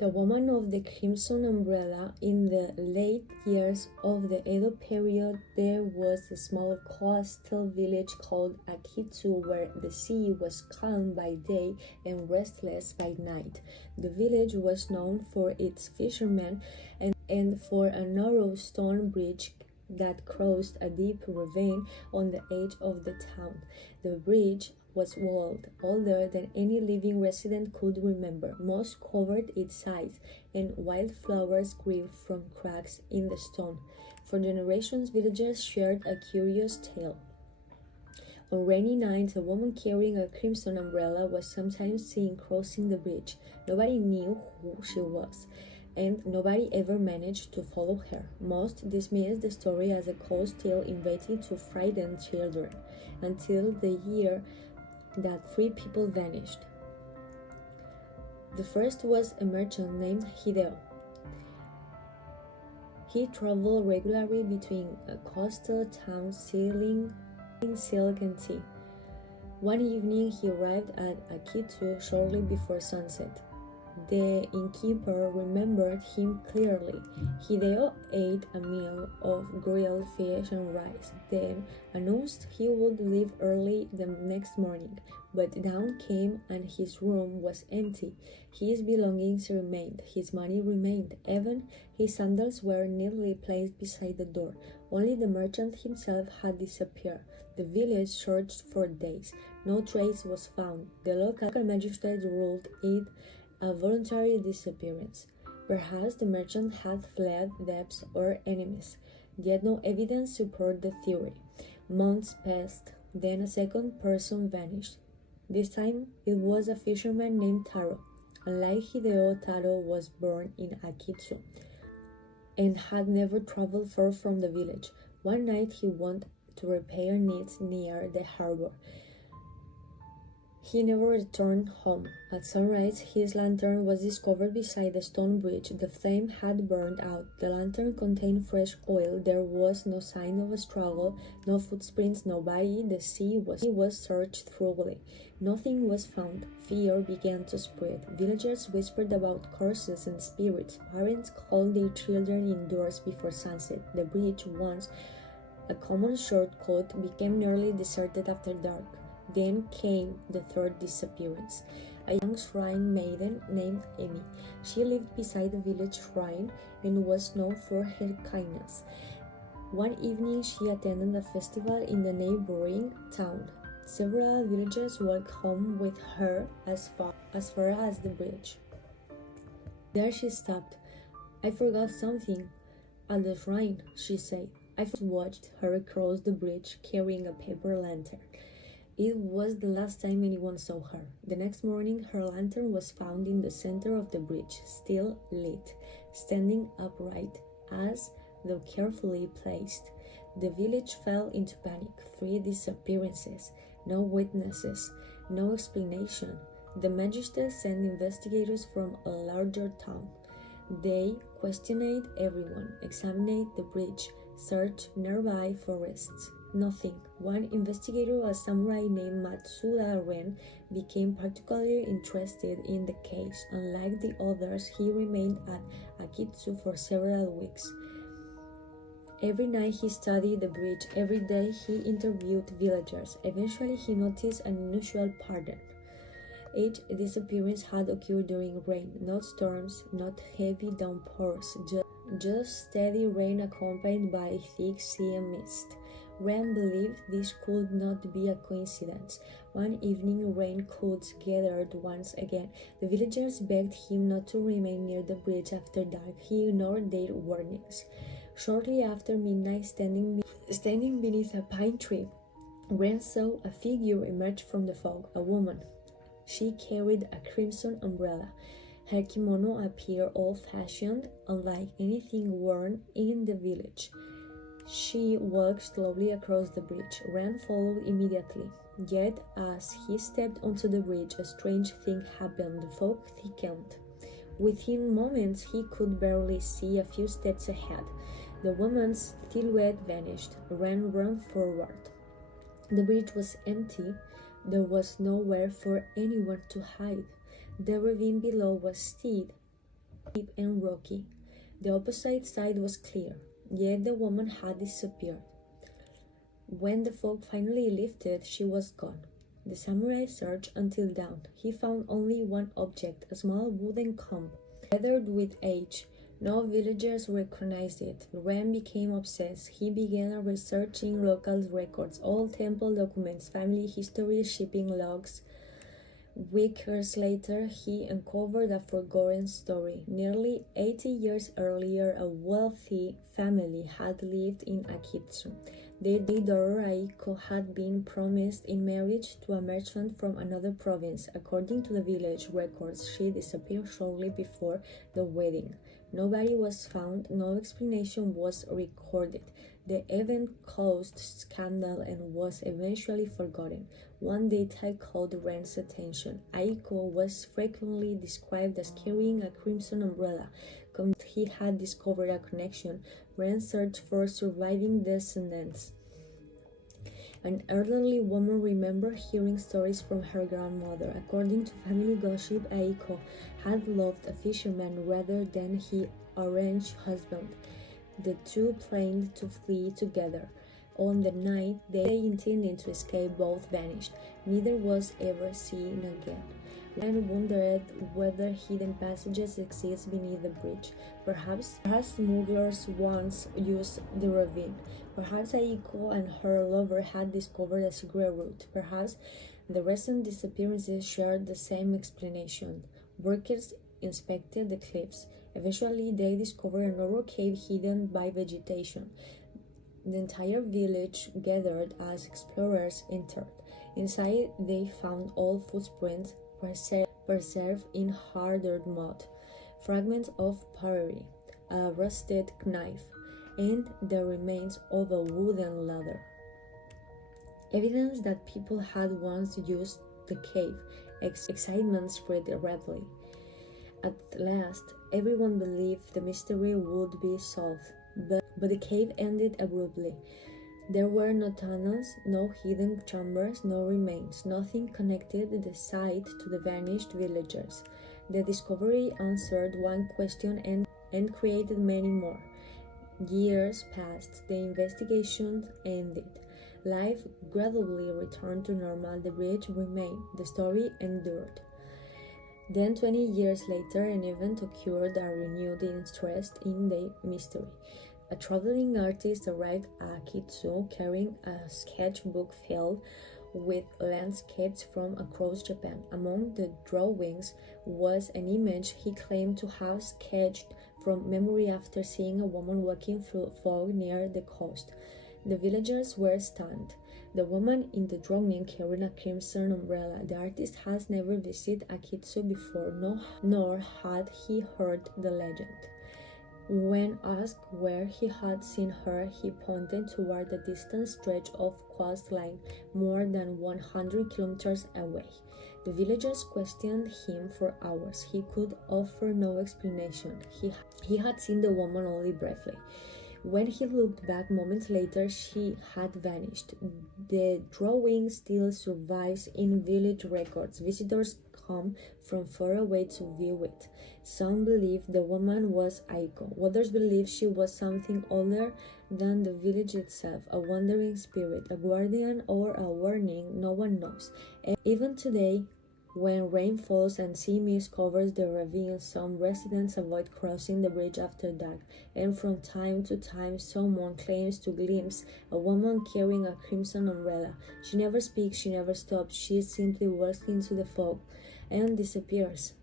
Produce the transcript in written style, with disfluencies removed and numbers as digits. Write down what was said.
The woman of the crimson umbrella. In the late years of the Edo period, there was a small coastal village called Akitsu where the sea was calm by day and restless by night. The village was known for its fishermen and for a narrow stone bridge that crossed a deep ravine on the edge of the town. The bridge was walled, older than any living resident could remember. Moss covered its sides, and wildflowers grew from cracks in the stone. For generations, villagers shared a curious tale. On rainy nights, a woman carrying a crimson umbrella was sometimes seen crossing the bridge. Nobody knew who she was, and nobody ever managed to follow her. Most dismissed the story as a ghost tale invented to frighten children, until the year that 3 people vanished. The first was a merchant named Hideo. He traveled regularly between a coastal town selling silk and tea. One evening he arrived at Akitsu shortly before sunset. The innkeeper remembered him clearly. Hideo ate a meal of grilled fish and rice, then announced he would leave early the next morning. But dawn came and his room was empty. His belongings remained, his money remained, even his sandals were neatly placed beside the door. Only the merchant himself had disappeared. The village searched for days. No trace was found. The local magistrate ruled it a voluntary disappearance. Perhaps the merchant had fled debts or enemies, yet no evidence supported the theory. Months passed, then a second person vanished. This time it was a fisherman named Taro. Unlike Hideo, Taro was born in Akitsu and had never traveled far from the village. One night he went to repair needs near the harbor. He never returned home. At sunrise, his lantern was discovered beside the stone bridge. The flame had burned out. The lantern contained fresh oil. There was no sign of a struggle, no footprints, no body. The sea was searched thoroughly. Nothing was found. Fear began to spread. Villagers whispered about curses and spirits. Parents called their children indoors before sunset. The bridge, once a common shortcut, became nearly deserted after dark. Then came the third disappearance. A young shrine maiden named Emi. She lived beside the village shrine and was known for her kindness. One evening she attended a festival in the neighboring town. Several villagers walked home with her as far as the bridge. There she stopped. "I forgot something at the shrine," she said. I first watched her cross the bridge carrying a paper lantern. It was the last time anyone saw her. The next morning, her lantern was found in the center of the bridge, still lit, standing upright, as though carefully placed. The village fell into panic. 3 disappearances, no witnesses, no explanation. The magistrate sent investigators from a larger town. They questioned everyone, examined the bridge, searched nearby forests. Nothing. One investigator, a samurai named Matsuda Ren, became particularly interested in the case. Unlike the others, he remained at Akitsu for several weeks. Every night he studied the bridge. Every day he interviewed villagers. Eventually he noticed an unusual pattern. Each disappearance had occurred during rain, not storms, not heavy downpours, just steady rain accompanied by thick sea mist. Ren believed this could not be a coincidence. One evening, rain clouds gathered once again. The villagers begged him not to remain near the bridge after dark. He ignored their warnings. Shortly after midnight, standing beneath a pine tree, Ren saw a figure emerge from the fog, a woman. She carried a crimson umbrella. Her kimono appeared old-fashioned, unlike anything worn in the village. She walked slowly across the bridge. Ren followed immediately. Yet, as he stepped onto the bridge, a strange thing happened. The fog thickened. Within moments, he could barely see a few steps ahead. The woman's silhouette vanished. Ren ran forward. The bridge was empty. There was nowhere for anyone to hide. The ravine below was steep, steep and rocky. The opposite side was clear, yet the woman had disappeared. When the fog finally lifted, she was gone. The samurai searched until dawn. He found only one object, a small wooden comb, weathered with age. No villagers recognized it. Ren became obsessed. He began researching local records, old temple documents, family history, shipping logs. Weeks later, he uncovered a forgotten story. Nearly 80 years earlier, a wealthy family had lived in Akitsu. Their daughter Aiko had been promised in marriage to a merchant from another province. According to the village records, she disappeared shortly before the wedding. Nobody was found, no explanation was recorded. The event caused scandal and was eventually forgotten. One detail caught Ren's attention. Aiko was frequently described as carrying a crimson umbrella. He had discovered a connection. Ren searched for surviving descendants. An elderly woman remembered hearing stories from her grandmother. According to family gossip, Aiko had loved a fisherman rather than her arranged husband. The two planned to flee together. On the night they intended to escape, both vanished. Neither was ever seen again. Ren wondered whether hidden passages exist beneath the bridge. Perhaps smugglers once used the ravine. Perhaps Aiko and her lover had discovered a secret route. Perhaps the recent disappearances shared the same explanation. Workers inspected the cliffs. Eventually, they discovered a narrow cave hidden by vegetation. The entire village gathered as explorers entered. Inside, they found old footprints preserved in hardened mud, fragments of pottery, a rusted knife, and the remains of a wooden ladder. Evidence that people had once used the cave. Excitement spread rapidly. At last, everyone believed the mystery would be solved, but the cave ended abruptly. There were no tunnels, no hidden chambers, no remains. Nothing connected the site to the vanished villagers. The discovery answered one question and created many more. Years passed. The investigation ended. Life gradually returned to normal. The bridge remained. The story endured. Then 20 years later, an event occurred that renewed interest in the mystery. A traveling artist arrived at Akitsu carrying a sketchbook filled with landscapes from across Japan. Among the drawings was an image he claimed to have sketched from memory after seeing a woman walking through fog near the coast. The villagers were stunned. The woman in the drawing carrying a crimson umbrella. The artist has never visited Akitsu before, nor had he heard the legend. When asked where he had seen her, he pointed toward a distant stretch of coastline more than 100 kilometers away. The villagers questioned him for hours. He could offer no explanation. He had seen the woman only briefly. When he looked back moments later, she had vanished. The drawing still survives in village records. Visitors come from far away to view it. Some believe the woman was Aiko. Others believe she was something older than the village itself, a wandering spirit, a guardian, or a warning. No one knows. Even today, when rain falls and sea mist covers the ravine, some residents avoid crossing the bridge after dark, and from time to time someone claims to glimpse a woman carrying a crimson umbrella. She never speaks, she never stops, she simply walks into the fog and disappears.